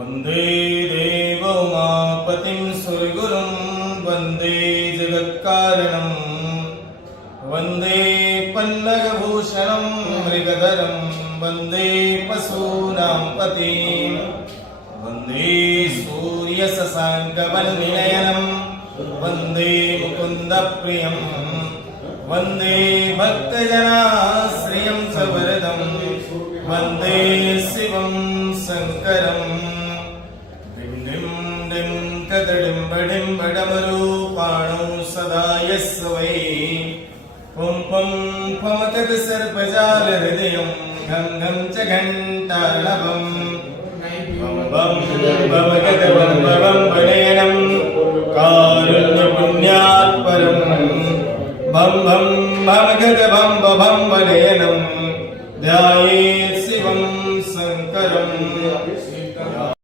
वन्दे देवोमापतिं सुरगुरुं वन्दे जगत्कारणं वन्दे पल्लवभूषणं मृगधरं वन्दे पशूनां पतिं वन्दे सूर्यशशाङ्कवल्लिनयनं वन्दे मुकुन्दप्रियं वन्दे भक्तजनाश्रियं सवरदं वन्दे शिवं शङ्करं डिं कदडिम्बडिम्बडमरूपाणौ सदा यस्य वै पुं पुं फमकद सर्पजालहृदयं घं घं च घण्टार्णवम् बं भवगद बं बं वनयनं कारुण्यपुण्यात्परं बं भं भवगद बं बं वनयनं ध्यायेत् शिवं शङ्करम्।